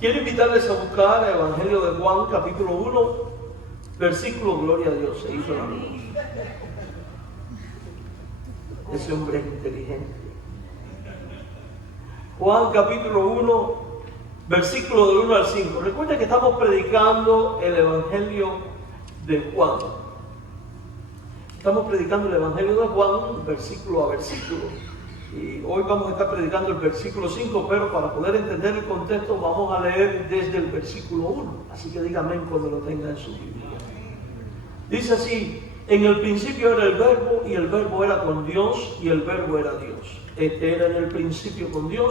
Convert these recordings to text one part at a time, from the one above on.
Quiero invitarles a buscar el Evangelio de Juan, capítulo 1, versículo Gloria a Dios. Se hizo la luz. Ese hombre es inteligente. Juan, capítulo 1, versículo del 1 al 5. Recuerden que estamos predicando el Evangelio de Juan. Estamos predicando el Evangelio de Juan, versículo a versículo. Y hoy vamos a estar predicando el versículo 5, pero para poder entender el contexto vamos a leer desde el versículo 1. Así que díganme cuando lo tenga en su Biblia. Dice así: en el principio era el Verbo, y el Verbo era con Dios, y el Verbo era Dios. Este era en el principio con Dios.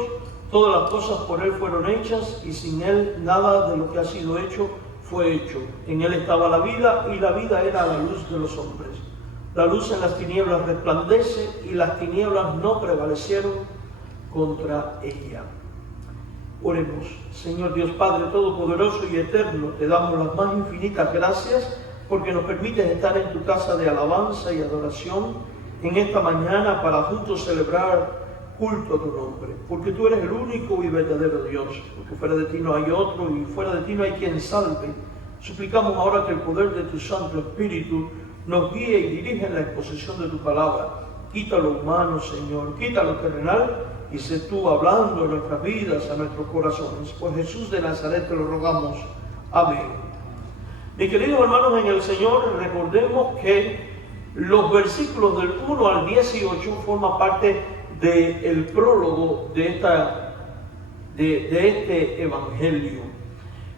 Todas las cosas por Él fueron hechas, y sin Él nada de lo que ha sido hecho fue hecho. En Él estaba la vida, y la vida era la luz de los hombres. La luz en las tinieblas resplandece, y las tinieblas no prevalecieron contra ella. Oremos. Señor Dios Padre Todopoderoso y Eterno, te damos las más infinitas gracias porque nos permites estar en tu casa de alabanza y adoración en esta mañana para juntos celebrar culto a tu nombre, porque tú eres el único y verdadero Dios, porque fuera de ti no hay otro y fuera de ti no hay quien salve. Suplicamos ahora que el poder de tu Santo Espíritu nos guíe y dirija en la exposición de tu palabra. Quita lo humano, Señor, quita lo terrenal, y sé tú hablando en nuestras vidas, a nuestros corazones. Por Jesús de Nazaret te lo rogamos. Amén. Mis queridos hermanos en el Señor, recordemos que los versículos del 1 al 18 forman parte del prólogo de este Evangelio.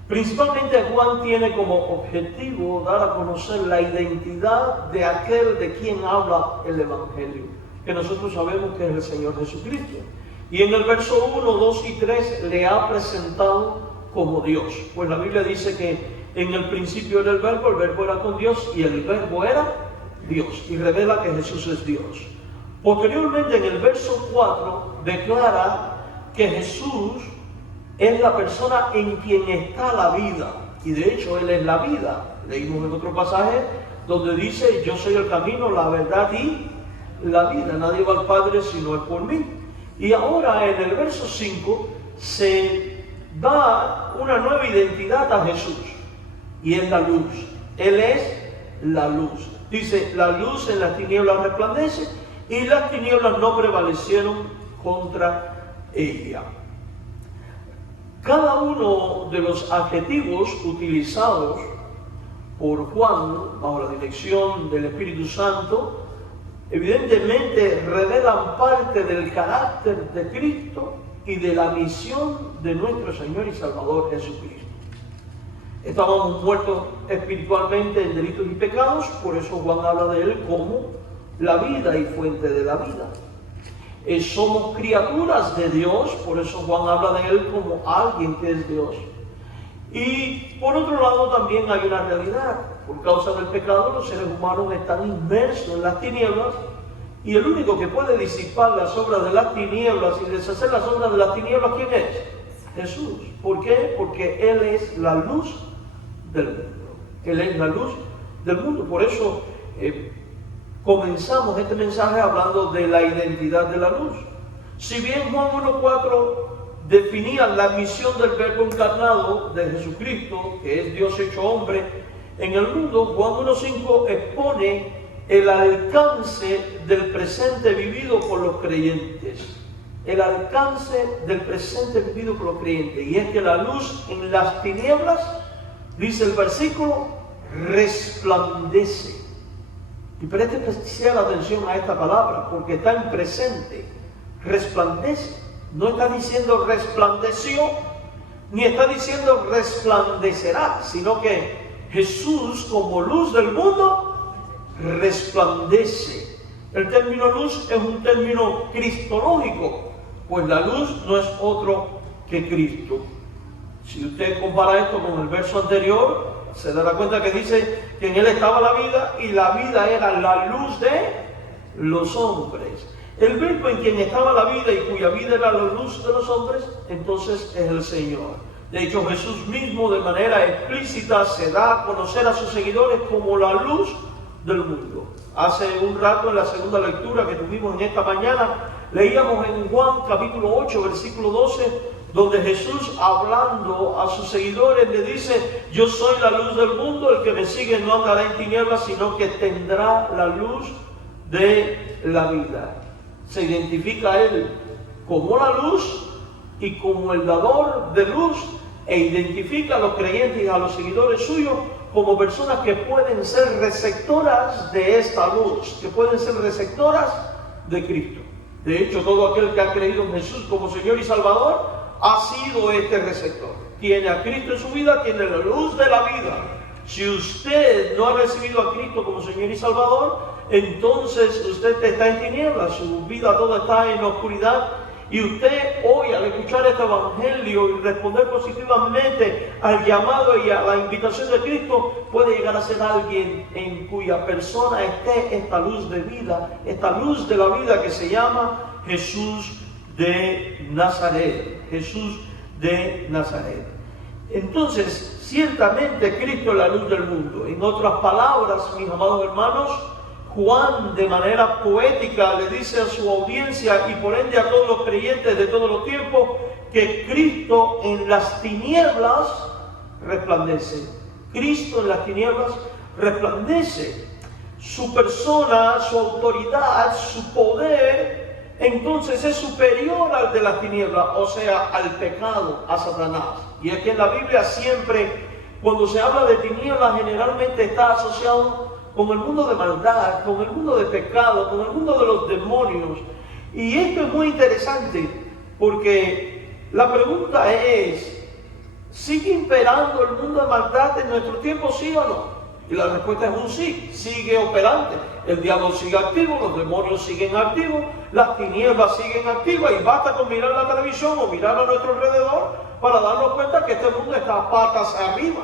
Principalmente Juan tiene como objetivo dar a conocer la identidad de aquel de quien habla el Evangelio, que nosotros sabemos que es el Señor Jesucristo. Y en el verso 1, 2 y 3 le ha presentado como Dios. Pues la Biblia dice que en el principio era el Verbo era con Dios y el Verbo era Dios. Y revela que Jesús es Dios. Posteriormente en el verso 4 declara que Jesús es la persona en quien está la vida. Y de hecho Él es la vida. Leímos en otro pasaje donde dice: yo soy el camino, la verdad y la vida. Nadie va al Padre si no es por mí. Y ahora en el verso 5 se da una nueva identidad a Jesús. Y es la luz. Él es la luz. Dice: la luz en las tinieblas resplandece, y las tinieblas no prevalecieron contra ella. Cada uno de los adjetivos utilizados por Juan bajo la dirección del Espíritu Santo evidentemente revelan parte del carácter de Cristo y de la misión de nuestro Señor y Salvador Jesucristo. Estábamos muertos espiritualmente en delitos y pecados, por eso Juan habla de Él como la vida y fuente de la vida. Somos criaturas de Dios, por eso Juan habla de Él como alguien que es Dios. Y por otro lado también hay una realidad. Por causa del pecado los seres humanos están inmersos en las tinieblas, y el único que puede disipar las obras de las tinieblas y deshacer las obras de las tinieblas, ¿quién es? Jesús. ¿Por qué? Porque Él es la luz del mundo. Él es la luz del mundo. Por eso comenzamos este mensaje hablando de la identidad de la luz. Si bien Juan 1.4 definía la misión del Verbo encarnado de Jesucristo, que es Dios hecho hombre en el mundo, Juan 1.5 expone el alcance del presente vivido por los creyentes. El alcance del presente vivido por los creyentes. Y es que la luz en las tinieblas, dice el versículo, resplandece. Y preste especial atención a esta palabra, porque está en presente. Resplandece. No está diciendo resplandeció, ni está diciendo resplandecerá, sino que Jesús, como luz del mundo, resplandece. El término luz es un término cristológico, pues la luz no es otro que Cristo. Si usted compara esto con el verso anterior, se dará cuenta que dice que en Él estaba la vida, y la vida era la luz de los hombres. El Verbo en quien estaba la vida y cuya vida era la luz de los hombres, entonces es el Señor. De hecho, Jesús mismo de manera explícita se da a conocer a sus seguidores como la luz del mundo. Hace un rato, en la segunda lectura que tuvimos en esta mañana, Leíamos en Juan capítulo 8, versículo 12, donde Jesús, hablando a sus seguidores, le dice: yo soy la luz del mundo, el que me sigue no andará en tinieblas, sino que tendrá la luz de la vida. Se identifica a Él como la luz y como el dador de luz, e identifica a los creyentes y a los seguidores suyos como personas que pueden ser receptoras de esta luz, que pueden ser receptoras de Cristo. De hecho, todo aquel que ha creído en Jesús como Señor y Salvador ha sido este receptor. Tiene a Cristo en su vida, tiene la luz de la vida. Si usted no ha recibido a Cristo como Señor y Salvador, entonces usted está en tinieblas, su vida toda está en oscuridad. Y usted hoy, al escuchar este evangelio y responder positivamente al llamado y a la invitación de Cristo, puede llegar a ser alguien en cuya persona esté esta luz de vida, esta luz de la vida que se llama Jesús de Nazaret. Jesús de Nazaret. Entonces, ciertamente Cristo es la luz del mundo. En otras palabras, mis amados hermanos, Juan, de manera poética, le dice a su audiencia y por ende a todos los creyentes de todos los tiempos que Cristo en las tinieblas resplandece. Cristo en las tinieblas resplandece. Su persona, su autoridad, su poder, entonces es superior al de las tinieblas, o sea, al pecado, a Satanás. Y es que en la Biblia siempre, cuando se habla de tinieblas, generalmente está asociado con el mundo de maldad, con el mundo de pecado, con el mundo de los demonios. Y esto es muy interesante porque la pregunta es: ¿sigue imperando el mundo de maldad en nuestro tiempo, sí o no? Y la respuesta es un sí, sigue operante. El diablo sigue activo, los demonios siguen activos, las tinieblas siguen activas, y basta con mirar la televisión o mirar a nuestro alrededor para darnos cuenta que este mundo está patas arriba,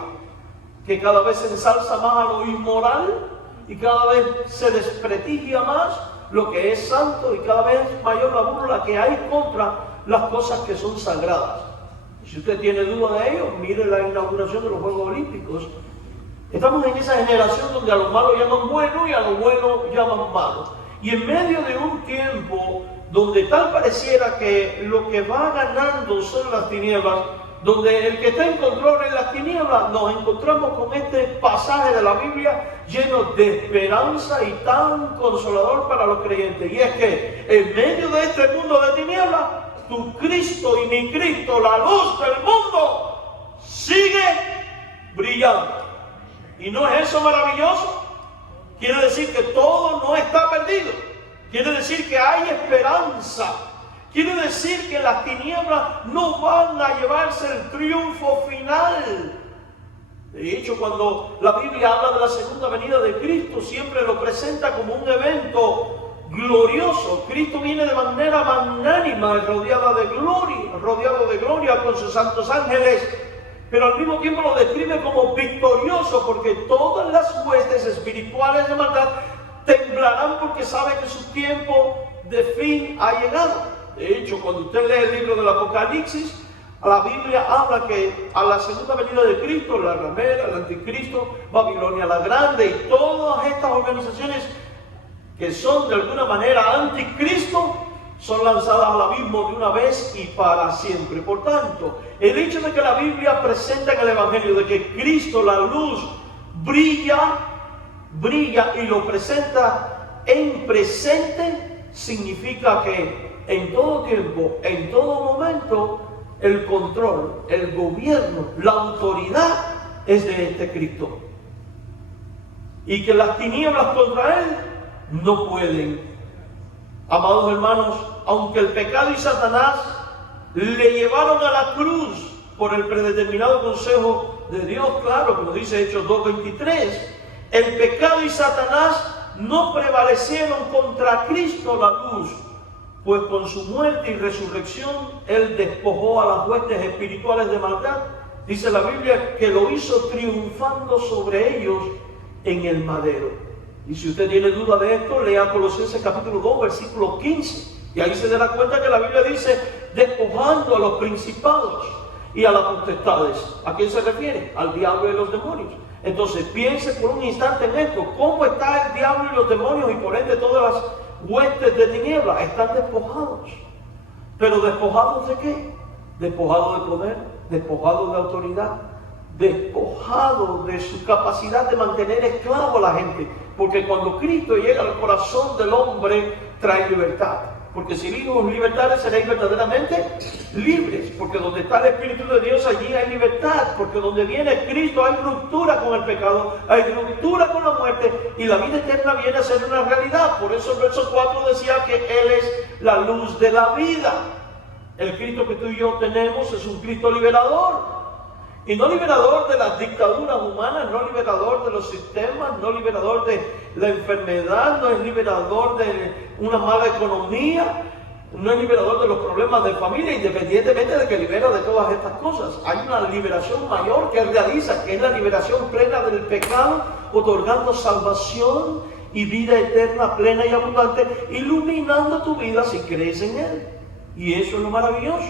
que cada vez se ensalza más a lo inmoral y cada vez se desprestigia más lo que es santo, y cada vez mayor la burla que hay contra las cosas que son sagradas. Si usted tiene duda de ello, mire la inauguración de los Juegos Olímpicos. Estamos en esa generación donde a lo malo llaman bueno y a lo bueno llaman malo. Y en medio de un tiempo donde tal pareciera que lo que va ganando son las tinieblas, donde el que está en control es las tinieblas, nos encontramos con este pasaje de la Biblia lleno de esperanza y tan consolador para los creyentes. Y es que en medio de este mundo de tinieblas, tu Cristo y mi Cristo, la luz del mundo, sigue brillando. ¿Y no es eso maravilloso? Quiere decir que todo no está perdido. Quiere decir que hay esperanza. Quiere decir que las tinieblas no van a llevarse el triunfo final. De hecho, cuando la Biblia habla de la segunda venida de Cristo, siempre lo presenta como un evento glorioso. Cristo viene de manera magnánima, rodeado de gloria con sus santos ángeles, pero al mismo tiempo lo describe como victorioso, porque todas las huestes espirituales de maldad temblarán porque sabe que su tiempo de fin ha llegado. De hecho, cuando usted lee el libro del Apocalipsis, la Biblia habla que a la segunda venida de Cristo, la ramera, el anticristo, Babilonia la Grande y todas estas organizaciones que son de alguna manera anticristo, son lanzadas al abismo de una vez y para siempre. Por tanto, el hecho de que la Biblia presenta en el Evangelio de que Cristo, la luz, brilla y lo presenta en presente, significa que en todo tiempo, en todo momento, el control, el gobierno, la autoridad es de este Cristo. Y que las tinieblas contra Él no pueden. Amados hermanos, aunque el pecado y Satanás le llevaron a la cruz por el predeterminado consejo de Dios, claro, como dice Hechos 2:23, el pecado y Satanás no prevalecieron contra Cristo la luz, pues con su muerte y resurrección Él despojó a las huestes espirituales de maldad. Dice la Biblia que lo hizo triunfando sobre ellos en el madero. Y si usted tiene duda de esto, lea Colosenses capítulo 2, versículo 15. Y ahí se dará cuenta que la Biblia dice despojando a los principados y a las potestades. ¿A quién se refiere? Al diablo y los demonios. Entonces piense por un instante en esto. ¿Cómo está el diablo y los demonios y por ende todas las huestes de tinieblas están despojados. ¿Pero despojados de qué? Despojados de poder, despojados de autoridad, despojados de su capacidad de mantener esclavo a la gente. Porque cuando Cristo llega al corazón del hombre, trae libertad. Porque si vivimos libertades, seréis verdaderamente libres. Porque donde está el Espíritu de Dios, allí hay libertad. Porque donde viene Cristo, hay ruptura con el pecado, hay ruptura con la muerte, y la vida eterna viene a ser una realidad. Por eso el verso 4 decía que Él es la luz de la vida. El Cristo que tú y yo tenemos es un Cristo liberador. Y no liberador de las dictaduras humanas, no liberador de los sistemas, no liberador de la enfermedad, no es liberador de una mala economía, no es liberador de los problemas de familia, independientemente de que libera de todas estas cosas. Hay una liberación mayor que Él realiza, que es la liberación plena del pecado, otorgando salvación y vida eterna, plena y abundante, iluminando tu vida si crees en Él. Y eso es lo maravilloso.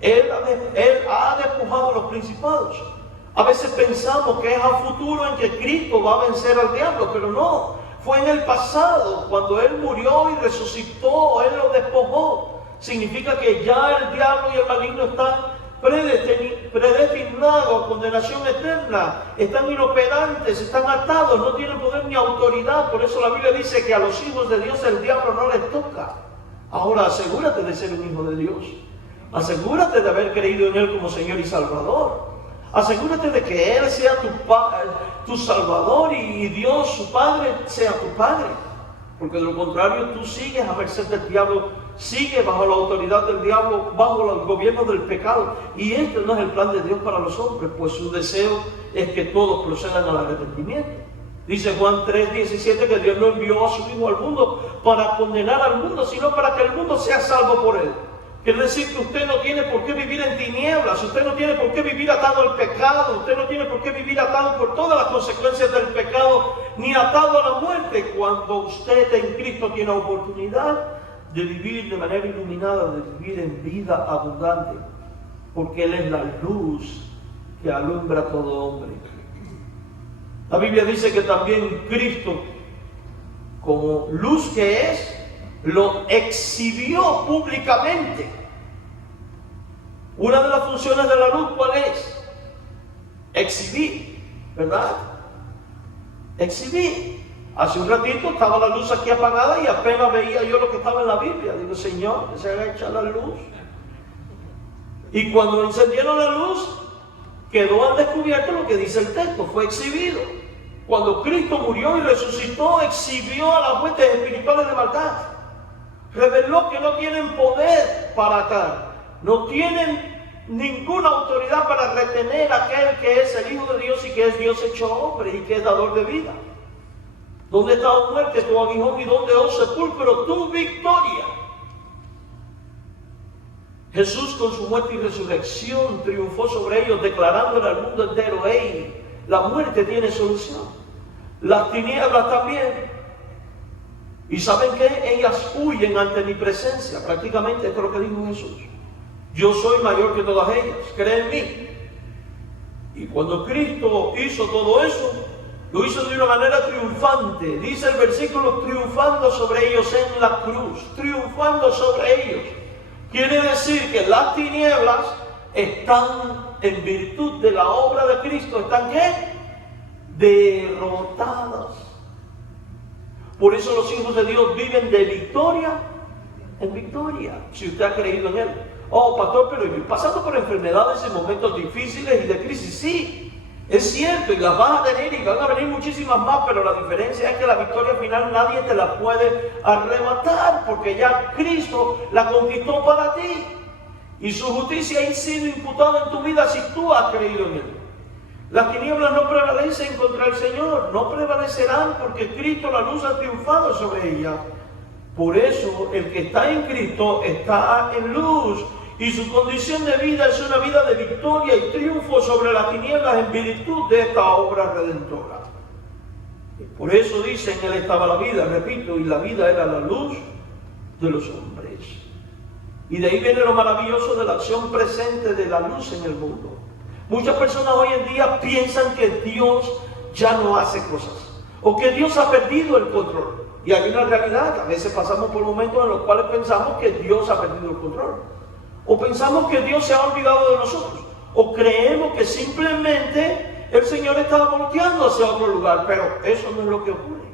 Él ha despojado a los principados. A veces pensamos que es a futuro en que Cristo va a vencer al diablo, pero no. Fue en el pasado, cuando Él murió y resucitó, Él lo despojó. Significa que ya el diablo y el maligno están predestinados a condenación eterna. Están inoperantes, están atados, no tienen poder ni autoridad. Por eso la Biblia dice que a los hijos de Dios el diablo no les toca. Ahora asegúrate de ser un hijo de Dios. Asegúrate de haber creído en Él como Señor y Salvador. Asegúrate de que Él sea tu Salvador y Dios, su Padre, sea tu Padre. Porque de lo contrario tú sigues a merced del diablo, sigues bajo la autoridad del diablo, bajo el gobierno del pecado. Y este no es el plan de Dios para los hombres, pues su deseo es que todos procedan al arrepentimiento. Dice Juan 3:17 que Dios no envió a su Hijo al mundo para condenar al mundo, sino para que el mundo sea salvo por Él. Quiere decir que usted no tiene por qué vivir en tinieblas, usted no tiene por qué vivir atado al pecado, usted no tiene por qué vivir atado por todas las consecuencias del pecado, ni atado a la muerte. Cuando usted en Cristo tiene oportunidad de vivir de manera iluminada, de vivir en vida abundante, porque Él es la luz que alumbra a todo hombre. La Biblia dice que también Cristo, como luz que es, lo exhibió públicamente. Una de las funciones de la luz, ¿cuál es? Exhibir, ¿verdad? Exhibir. Hace un ratito estaba la luz aquí apagada y apenas veía yo lo que estaba en la Biblia. Digo, Señor, que se haga echar la luz. Y cuando encendieron la luz, quedó al descubierto lo que dice el texto, fue exhibido. Cuando Cristo murió y resucitó, exhibió a las huestes espirituales de maldad. Reveló que no tienen poder para atar, no tienen ninguna autoridad para retener a aquel que es el Hijo de Dios y que es Dios hecho hombre y que es dador de vida. ¿Dónde está, oh muerte, tu aguijón, y dónde, oh sepulcro, tu victoria? Jesús con su muerte y resurrección triunfó sobre ellos, declarándole al mundo entero: hey, la muerte tiene solución, las tinieblas también. ¿Y saben qué? Ellas huyen ante mi presencia. Prácticamente esto es lo que dijo Jesús. Yo soy mayor que todas ellas, cree en mí. Y cuando Cristo hizo todo eso, lo hizo de una manera triunfante. Dice el versículo, triunfando sobre ellos en la cruz, triunfando sobre ellos. Quiere decir que las tinieblas están, en virtud de la obra de Cristo, ¿están qué? Derrotadas. Por eso los hijos de Dios viven de victoria en victoria, si usted ha creído en Él. Oh, pastor, pero pasando por enfermedades en momentos difíciles y de crisis, sí, es cierto, y las vas a tener y van a venir muchísimas más, pero la diferencia es que la victoria final nadie te la puede arrebatar, porque ya Cristo la conquistó para ti. Y su justicia ha sido imputada en tu vida si tú has creído en Él. Las tinieblas no prevalecen contra el Señor, no prevalecerán porque Cristo, la luz, ha triunfado sobre ellas. Por eso el que está en Cristo está en luz y su condición de vida es una vida de victoria y triunfo sobre las tinieblas en virtud de esta obra redentora. Por eso dice, en Él estaba la vida, repito, y la vida era la luz de los hombres. Y de ahí viene lo maravilloso de la acción presente de la luz en el mundo. Muchas personas hoy en día piensan que Dios ya no hace cosas o que Dios ha perdido el control. Y hay una realidad, a veces pasamos por momentos en los cuales pensamos que Dios ha perdido el control. O pensamos que Dios se ha olvidado de nosotros. O creemos que simplemente el Señor está volteando hacia otro lugar, pero eso no es lo que ocurre.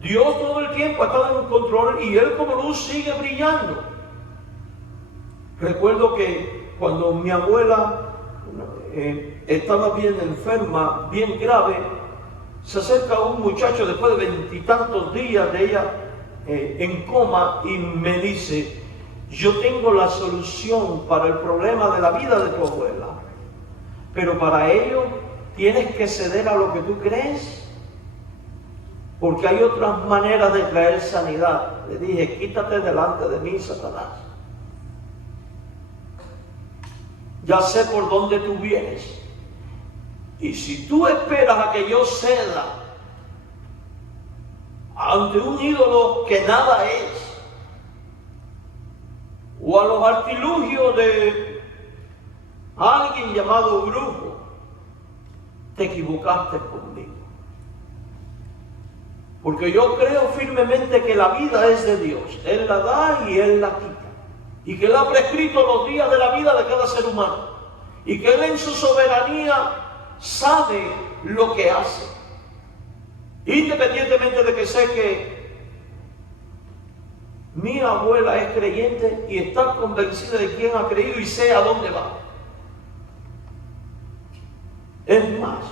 Dios todo el tiempo ha estado en control y Él como luz sigue brillando. Recuerdo que cuando mi abuela estaba bien enferma, bien grave, se acerca un muchacho después de 20 y tantos días de ella en coma y me dice: yo tengo la solución para el problema de la vida de tu abuela, pero para ello tienes que ceder a lo que tú crees, porque hay otras maneras de traer sanidad. Le dije: quítate delante de mí, Satanás. Ya sé por dónde tú vienes. Y si tú esperas a que yo ceda ante un ídolo que nada es, o a los artilugios de alguien llamado brujo, te equivocaste conmigo. Porque yo creo firmemente que la vida es de Dios. Él la da y Él la quita. Y que Él ha prescrito los días de la vida de cada ser humano. Y que Él en su soberanía sabe lo que hace. Independientemente de que sé que mi abuela es creyente y está convencida de quién ha creído y sé a dónde va. Es más,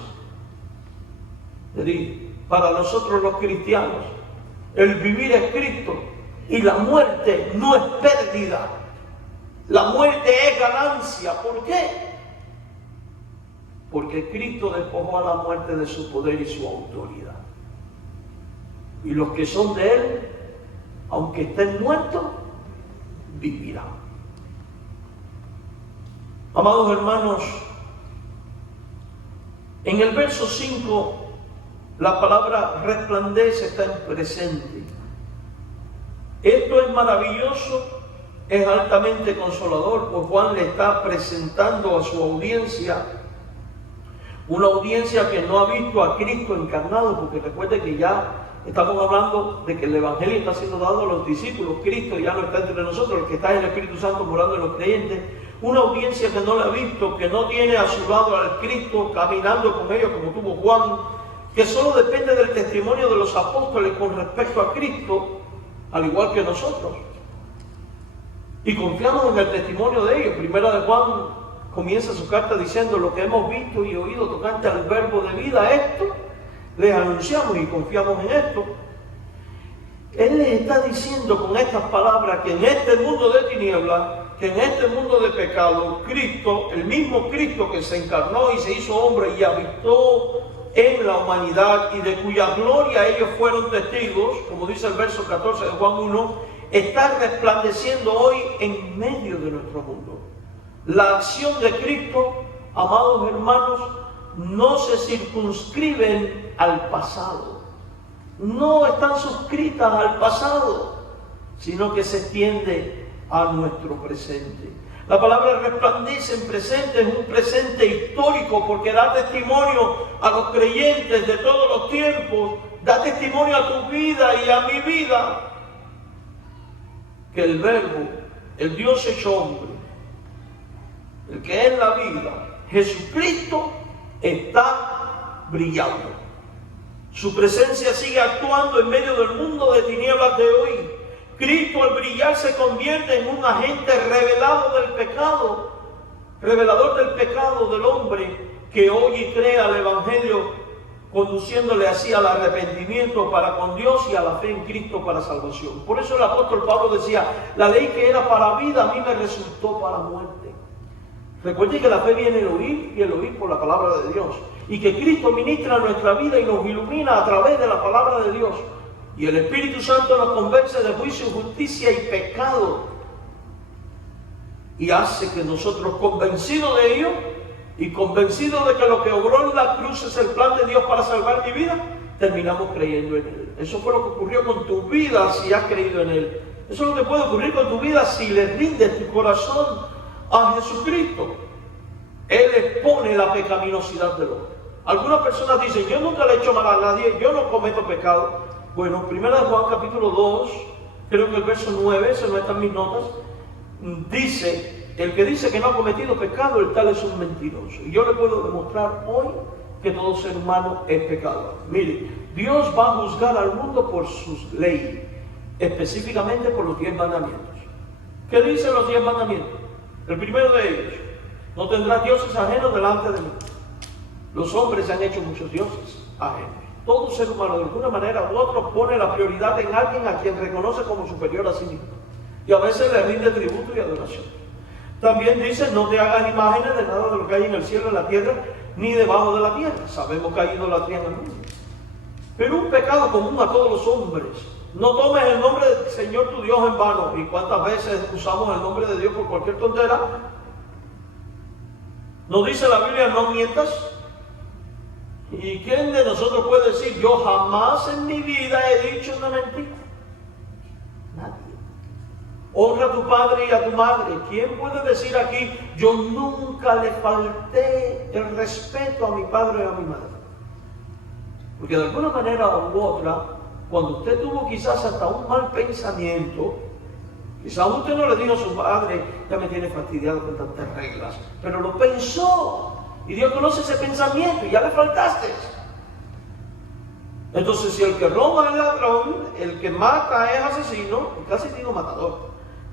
le digo, para nosotros los cristianos, el vivir es Cristo y la muerte no es pérdida. La muerte es ganancia. ¿Por qué? Porque Cristo despojó a la muerte de su poder y su autoridad. Y los que son de Él, aunque estén muertos, vivirán. Amados hermanos, en el verso 5, la palabra resplandece está en presente. Esto es maravilloso, es altamente consolador, pues Juan le está presentando a su audiencia, una audiencia que no ha visto a Cristo encarnado, porque recuerde que ya estamos hablando de que el Evangelio está siendo dado a los discípulos. Cristo ya no está entre nosotros, el que está en el Espíritu Santo morando en los creyentes. Una audiencia que no la ha visto, que no tiene a su lado al Cristo caminando con ellos como tuvo Juan, que solo depende del testimonio de los apóstoles con respecto a Cristo, al igual que nosotros. Y confiamos en el testimonio de ellos. Primera de Juan comienza su carta diciendo: lo que hemos visto y oído tocante al verbo de vida, esto les anunciamos y confiamos en esto. Él les está diciendo con estas palabras que en este mundo de tinieblas, que en este mundo de pecado, Cristo, el mismo Cristo que se encarnó y se hizo hombre y habitó en la humanidad y de cuya gloria ellos fueron testigos, como dice el verso 14 de Juan 1, está resplandeciendo hoy en medio de nuestro mundo. La acción de Cristo, amados hermanos, no se circunscriben al pasado, no están suscritas al pasado, sino que se extiende a nuestro presente. La palabra resplandece en presente, es un presente histórico porque da testimonio a los creyentes de todos los tiempos, da testimonio a tu vida y a mi vida, que el Verbo, el Dios hecho hombre, el que es la vida, Jesucristo, está brillando. Su presencia sigue actuando en medio del mundo de tinieblas de hoy. Cristo al brillar se convierte en un agente revelador del pecado del hombre que oye y cree al Evangelio, conduciéndole así al arrepentimiento para con Dios y a la fe en Cristo para salvación. Por eso el apóstol Pablo decía: la ley que era para vida a mí me resultó para muerte. Recuerde que la fe viene del oír y el oír por la palabra de Dios, y que Cristo ministra nuestra vida y nos ilumina a través de la palabra de Dios. Y el Espíritu Santo nos convence de juicio, justicia y pecado. Y hace que nosotros, convencidos de ello y convencidos de que lo que obró en la cruz es el plan de Dios para salvar mi vida, terminamos creyendo en Él. Eso fue lo que ocurrió con tu vida si has creído en Él. Eso es lo que puede ocurrir con tu vida si le rindes tu corazón a Jesucristo. Él expone la pecaminosidad del hombre. Algunas personas dicen: yo nunca le he hecho mal a nadie, yo no cometo pecado. Bueno, primera de Juan capítulo 2, creo que el verso 9, eso no está en mis notas, dice, el que dice que no ha cometido pecado, el tal es un mentiroso. Y yo le puedo demostrar hoy que todo ser humano es pecador. Mire, Dios va a juzgar al mundo por sus leyes, específicamente por los 10 mandamientos. ¿Qué dicen los 10 mandamientos? El primero de ellos, no tendrás dioses ajenos delante de mí. Los hombres se han hecho muchos dioses ajenos. Todo ser humano de alguna manera u otra pone la prioridad en alguien a quien reconoce como superior a sí mismo. Y a veces le rinde tributo y adoración. También dice, no te hagas imágenes de nada de lo que hay en el cielo, en la tierra, ni debajo de la tierra. Sabemos que hay idolatría en el mundo. Pero un pecado común a todos los hombres. No tomes el nombre del Señor tu Dios en vano. ¿Y cuántas veces usamos el nombre de Dios por cualquier tontera? ¿No dice la Biblia no mientas? ¿Y quién de nosotros puede decir, yo jamás en mi vida he dicho una mentira? Nadie. Honra a tu padre y a tu madre. ¿Quién puede decir aquí, yo nunca le falté el respeto a mi padre y a mi madre? Porque de alguna manera u otra, cuando usted tuvo quizás hasta un mal pensamiento, quizás usted no le dijo a su padre, ya me tiene fastidiado con tantas reglas, pero lo pensó. Y Dios conoce ese pensamiento y ya le faltaste. Entonces, si el que roba es ladrón, el que mata es asesino, casi digo matador.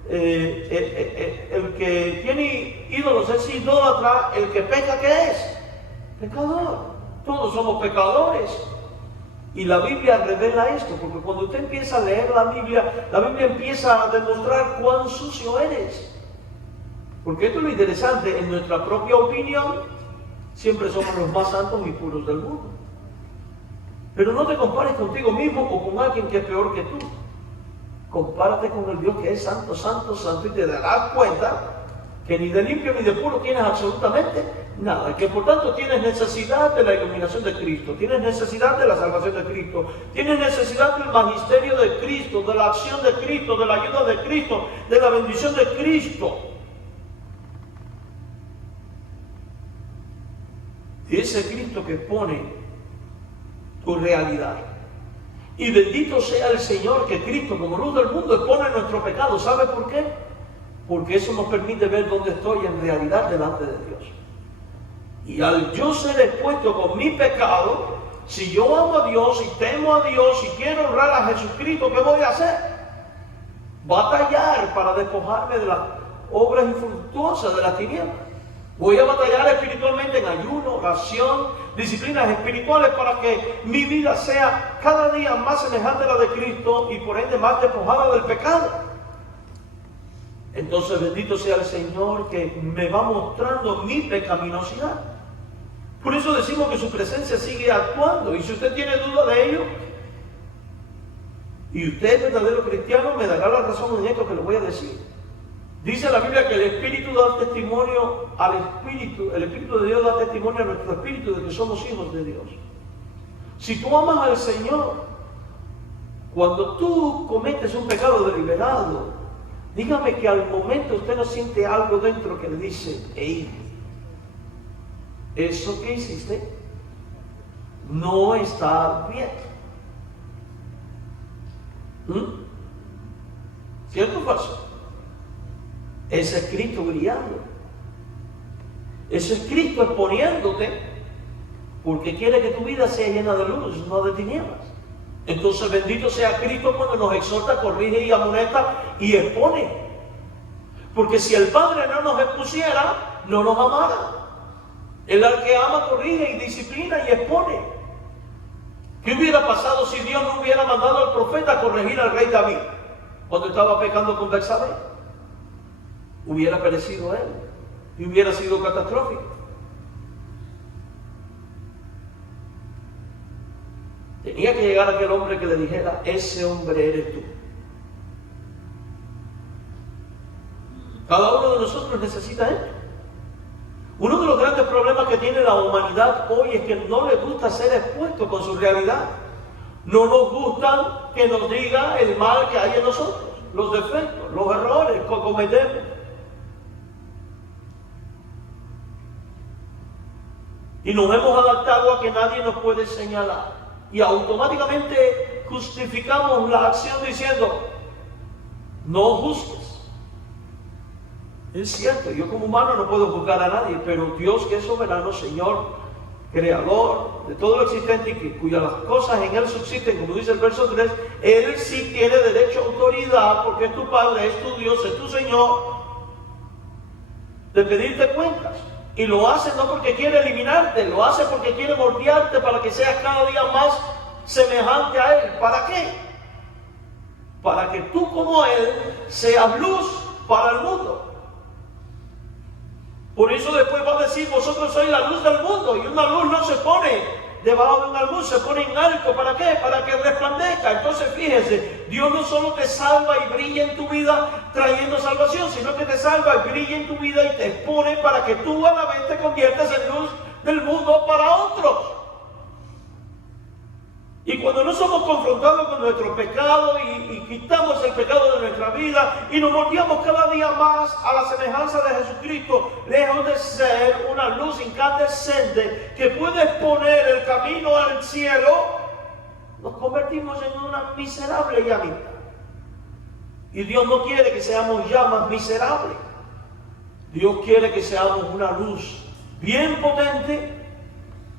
El que tiene ídolos es idólatra, el que peca, ¿qué es? Pecador. Todos somos pecadores. Y la Biblia revela esto, porque cuando usted empieza a leer la Biblia empieza a demostrar cuán sucio eres. Porque esto es lo interesante, en nuestra propia opinión, siempre somos los más santos y puros del mundo. Pero no te compares contigo mismo o con alguien que es peor que tú. Compárate con el Dios que es santo, santo, santo, y te darás cuenta que ni de limpio ni de puro tienes absolutamente nada. Que por tanto tienes necesidad de la iluminación de Cristo, tienes necesidad de la salvación de Cristo, tienes necesidad del magisterio de Cristo, de la acción de Cristo, de la ayuda de Cristo, de la bendición de Cristo. Y ese Cristo que pone tu realidad. Y bendito sea el Señor que Cristo, como luz del mundo, expone nuestro pecado. ¿Sabe por qué? Porque eso nos permite ver dónde estoy en realidad delante de Dios. Y al yo ser expuesto con mi pecado, si yo amo a Dios y temo a Dios y quiero honrar a Jesucristo, ¿qué voy a hacer? Batallar para despojarme de las obras infructuosas de la tiniebla. Voy a batallar espiritualmente en ayuno, oración, disciplinas espirituales para que mi vida sea cada día más semejante a la de Cristo y por ende más despojada del pecado. Entonces bendito sea el Señor que me va mostrando mi pecaminosidad. Por eso decimos que su presencia sigue actuando. Y si usted tiene duda de ello, y usted es verdadero cristiano, me dará la razón en esto que le voy a decir. Dice la Biblia que el Espíritu da testimonio al Espíritu, el Espíritu de Dios da testimonio a nuestro Espíritu de que somos hijos de Dios. Si tú amas al Señor, cuando tú cometes un pecado deliberado, dígame que al momento usted no siente algo dentro que le dice, hey, eso que hiciste no está bien. ¿Cierto o falso? Ese es Cristo brillando. Ese es Cristo exponiéndote porque quiere que tu vida sea llena de luz, no de tinieblas. Entonces bendito sea Cristo cuando nos exhorta, corrige y amonesta y expone. Porque si el Padre no nos expusiera, no nos amara. Él al que ama corrige y disciplina y expone. ¿Qué hubiera pasado si Dios no hubiera mandado al profeta a corregir al rey David cuando estaba pecando con Betsabé? Hubiera perecido él y hubiera sido catastrófico. Tenía que llegar aquel hombre que le dijera, ese hombre eres tú. Cada uno de nosotros necesita esto. Uno de los grandes problemas que tiene la humanidad hoy es que no le gusta ser expuesto con su realidad. No nos gusta que nos diga el mal que hay en nosotros, los defectos, los errores que cometemos. Y nos hemos adaptado a que nadie nos puede señalar. Y automáticamente justificamos la acción diciendo, no juzgues? Es cierto, yo como humano no puedo juzgar a nadie, pero Dios, que es soberano, Señor, creador de todo lo existente y cuyas las cosas en Él subsisten, como dice el verso 3, Él sí tiene derecho a autoridad, porque es tu Padre, es tu Dios, es tu Señor, de pedirte cuentas. Y lo hace no porque quiere eliminarte, lo hace porque quiere moldearte para que seas cada día más semejante a Él. ¿Para qué? Para que tú como Él seas luz para el mundo. Por eso después va a decir, vosotros sois la luz del mundo. Y una luz no se pone debajo de una luz, se pone en alto. ¿Para qué? Para que resplandezca. Entonces fíjense, Dios no solo te salva y brilla en tu vida trayendo salvación, sino que te salva y brilla en tu vida y te expone para que tú a la vez te conviertas en luz del mundo para otros. Y cuando no somos confrontados con nuestro pecado y quitamos el pecado de nuestra vida y nos moldeamos cada día más a la semejanza de Jesucristo, lejos de ser una luz incandescente que puede exponer el camino al cielo, nos convertimos en una miserable llamita. Y Dios no quiere que seamos llamas miserables. Dios quiere que seamos una luz bien potente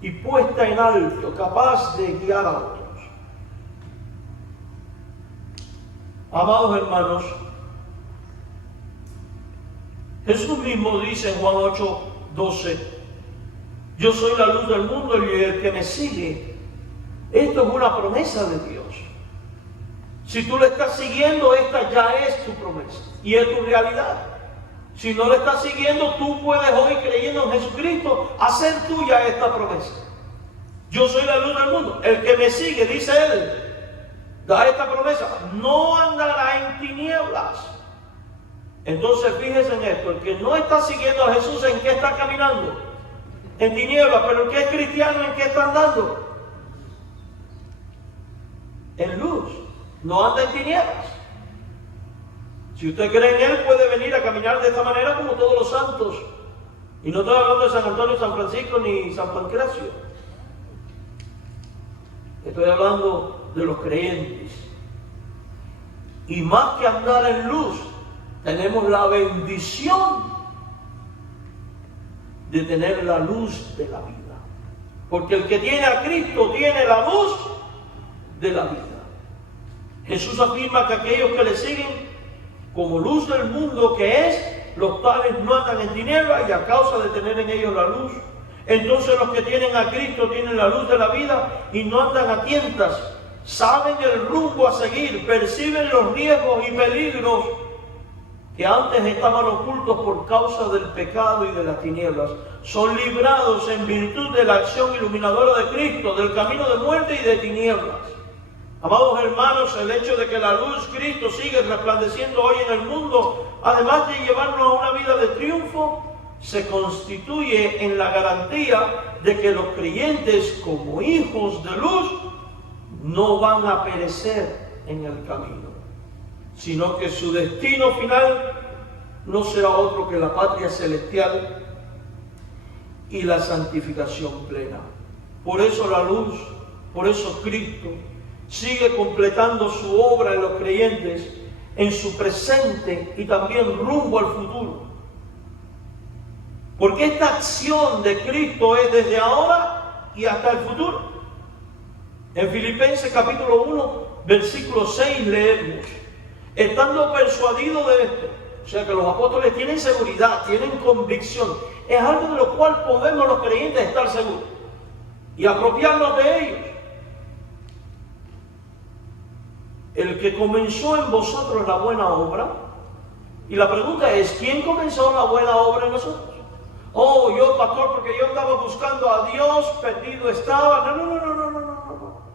y puesta en alto, capaz de guiar a otros. Amados hermanos, Jesús mismo dice en Juan 8:12, yo soy la luz del mundo y el que me sigue. Esto es una promesa de Dios. Si tú le estás siguiendo, esta ya es tu promesa y es tu realidad. Si no le estás siguiendo, tú puedes hoy, creyendo en Jesucristo, hacer tuya esta promesa. Yo soy la luz del mundo. El que me sigue, dice Él, da esta promesa, no andará en tinieblas. Entonces fíjense en esto, el que no está siguiendo a Jesús, ¿en qué está caminando? En tinieblas. Pero el que es cristiano, ¿en qué está andando? En luz. No anda en tinieblas. Si usted cree en Él, puede venir a caminar de esta manera como todos los santos. Y no estoy hablando de San Antonio, San Francisco ni San Pancracio. Estoy hablando de los creyentes. Y más que andar en luz, tenemos la bendición de tener la luz de la vida. Porque el que tiene a Cristo tiene la luz de la vida. Jesús afirma que aquellos que le siguen como luz del mundo que es, los tales no andan en tinieblas y a causa de tener en ellos la luz. Entonces los que tienen a Cristo tienen la luz de la vida y no andan a tientas. Saben el rumbo a seguir, perciben los riesgos y peligros que antes estaban ocultos por causa del pecado y de las tinieblas. Son librados en virtud de la acción iluminadora de Cristo, del camino de muerte y de tinieblas. Amados hermanos, el hecho de que la luz Cristo sigue resplandeciendo hoy en el mundo, además de llevarnos a una vida de triunfo, se constituye en la garantía de que los creyentes, como hijos de luz, no van a perecer en el camino, sino que su destino final no será otro que la patria celestial y la santificación plena. Por eso la luz, por eso Cristo sigue completando su obra en los creyentes, en su presente y también rumbo al futuro. Porque esta acción de Cristo es desde ahora y hasta el futuro. En Filipenses capítulo 1, versículo 6 leemos, estando persuadidos de esto, o sea que los apóstoles tienen seguridad, tienen convicción, es algo de lo cual podemos los creyentes estar seguros y apropiarnos de ellos. El que comenzó en vosotros la buena obra, y la pregunta es, ¿quién comenzó la buena obra en nosotros? Oh, yo pastor, porque yo andaba buscando a Dios, perdido estaba. No.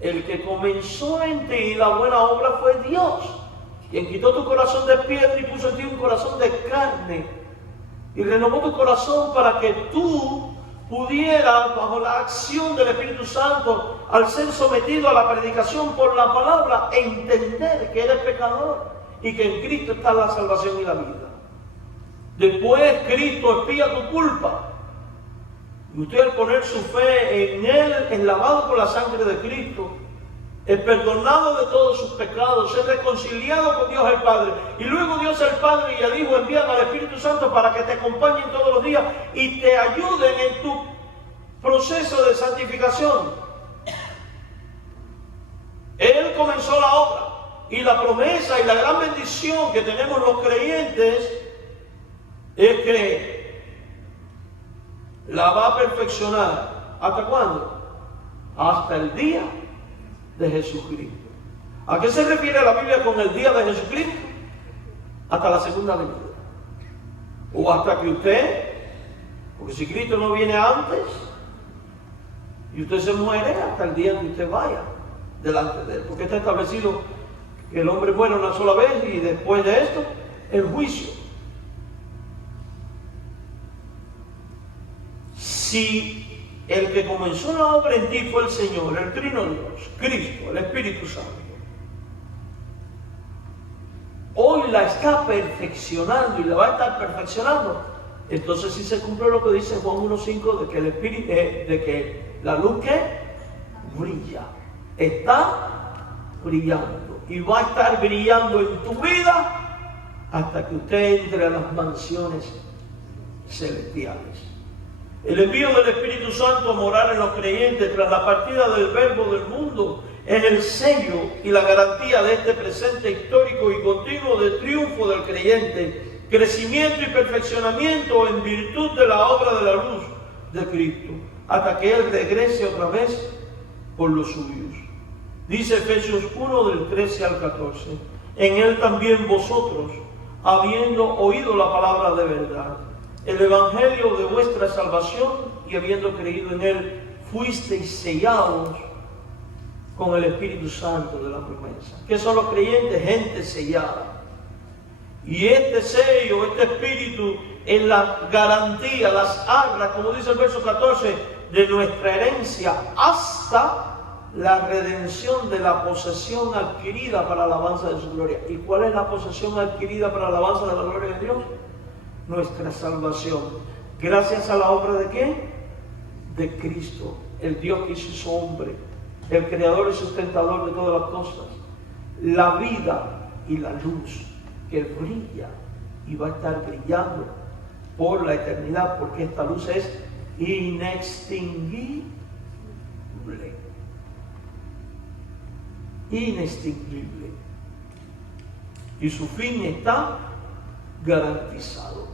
El que comenzó en ti la buena obra fue Dios, quien quitó tu corazón de piedra y puso en ti un corazón de carne, y renovó tu corazón para que tú pudieras, bajo la acción del Espíritu Santo, al ser sometido a la predicación por la palabra, entender que eres pecador y que en Cristo está la salvación y la vida. Después Cristo expía tu culpa. Y usted, al poner su fe en Él, es lavado por la sangre de Cristo, es perdonado de todos sus pecados, es reconciliado con Dios el Padre. Y luego Dios el Padre y el Hijo envían al Espíritu Santo para que te acompañen todos los días y te ayuden en tu proceso de santificación. Él comenzó la obra y la promesa y la gran bendición que tenemos los creyentes es que la va a perfeccionar. ¿Hasta cuándo? Hasta el día de Jesucristo. ¿A qué se refiere la Biblia con el día de Jesucristo? Hasta la segunda venida. O hasta que usted, porque si Cristo no viene antes y usted se muere, hasta el día en que usted vaya delante de Él. Porque está establecido que el hombre muere una sola vez y después de esto, el juicio. Si el que comenzó la obra en ti fue el Señor, el Trino Dios, Cristo, el Espíritu Santo, hoy la está perfeccionando y la va a estar perfeccionando, entonces sí se cumple lo que dice Juan 1:5 de que el Espíritu, de que la luz que brilla, está brillando y va a estar brillando en tu vida hasta que usted entre a las mansiones celestiales. El envío del Espíritu Santo a morar en los creyentes tras la partida del Verbo del mundo es el sello y la garantía de este presente histórico y continuo de triunfo del creyente, crecimiento y perfeccionamiento en virtud de la obra de la luz de Cristo, hasta que Él regrese otra vez por los suyos. Dice Efesios 1 del 13 al 14, en Él también vosotros, habiendo oído la palabra de verdad, el evangelio de vuestra salvación, y habiendo creído en Él, fuisteis sellados con el Espíritu Santo de la promesa. ¿Qué son los creyentes? Gente sellada. Y este sello, este espíritu, es la garantía, las arras, como dice el verso 14, de nuestra herencia hasta la redención de la posesión adquirida para la alabanza de su gloria. ¿Y cuál es la posesión adquirida para la alabanza de la gloria de Dios? Nuestra salvación. ¿Gracias a la obra de quién? De Cristo, el Dios que se hizo hombre, el creador y sustentador de todas las cosas, la vida y la luz que brilla y va a estar brillando por la eternidad, porque esta luz es inextinguible. Inextinguible. Y su fin está garantizado.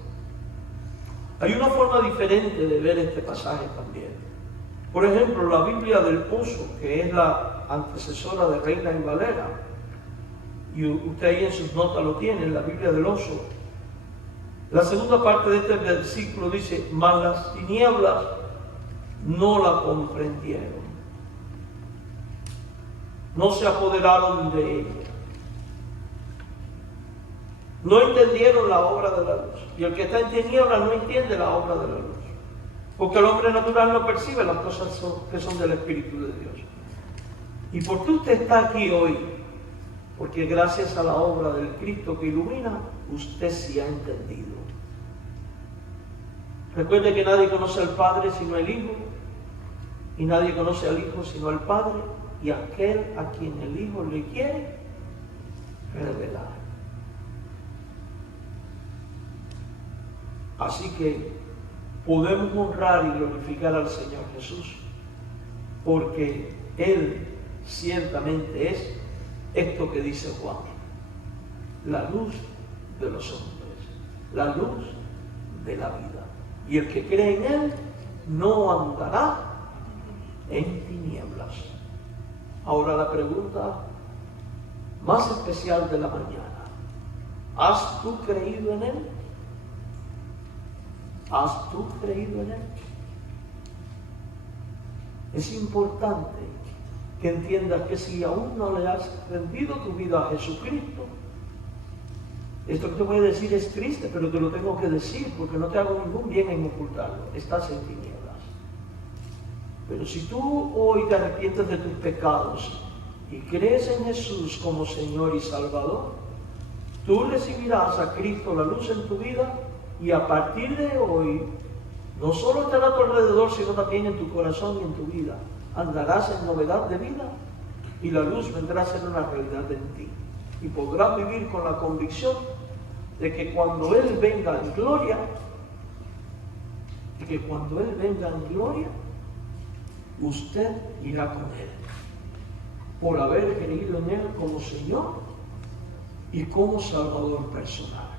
Hay una forma diferente de ver este pasaje también. Por ejemplo, la Biblia del Pozo, que es la antecesora de Reina y Valera, y usted ahí en sus notas lo tiene, la Biblia del Oso. La segunda parte de este versículo dice, mas las tinieblas no la comprendieron, no se apoderaron de ella. No entendieron la obra de la luz. Y el que está en tinieblas no entiende la obra de la luz. Porque el hombre natural no percibe las cosas que son del Espíritu de Dios. ¿Y por qué usted está aquí hoy? Porque gracias a la obra del Cristo que ilumina, usted sí ha entendido. Recuerde que nadie conoce al Padre sino el Hijo. Y nadie conoce al Hijo sino al Padre. Y aquel a quien el Hijo le quiere revelar. Así que podemos honrar y glorificar al Señor Jesús, porque Él ciertamente es esto que dice Juan, la luz de los hombres, la luz de la vida. Y el que cree en Él no andará en tinieblas. Ahora la pregunta más especial de la mañana, ¿has tú creído en Él? ¿Has tú creído en Él? Es importante que entiendas que si aún no le has rendido tu vida a Jesucristo, esto que te voy a decir es triste, pero te lo tengo que decir porque no te hago ningún bien en ocultarlo. Estás en tinieblas. Pero si tú hoy te arrepientes de tus pecados y crees en Jesús como Señor y Salvador, tú recibirás a Cristo la luz en tu vida. Y a partir de hoy, no solo estará a tu alrededor, sino también en tu corazón y en tu vida. Andarás en novedad de vida y la luz vendrá a ser una realidad en ti. Y podrás vivir con la convicción de que cuando Él venga en gloria, usted irá con Él, por haber creído en Él como Señor y como Salvador personal.